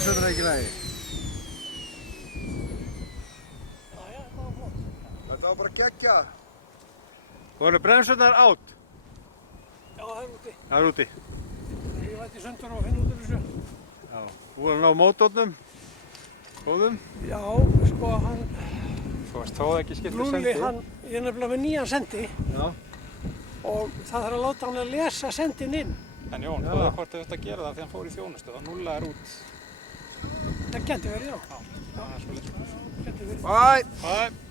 bremsurnar ekki í lagi? Jæja, þetta var flott. Þetta var bara geggjað. Voru bremsurnar átt? Já, það er úti. Það er úti. Ég væti sundur og finna út úr þessu. Já. Þú voru að ná mótornum? Góðum? Já, sko, hann, Þú varst þó ekki skiptur Lúlli, sendi. hann, ég er nefnilega með nýjan sendi Já. og það þarf að láta hann að lesa sendin inn. En Jón, þú veist hvort þau ætti að gera það þegar hann fór í þjónustu, það núllaðir út. Það geti verið, já. Það er svo litið. Geti verið. Bye! Bye!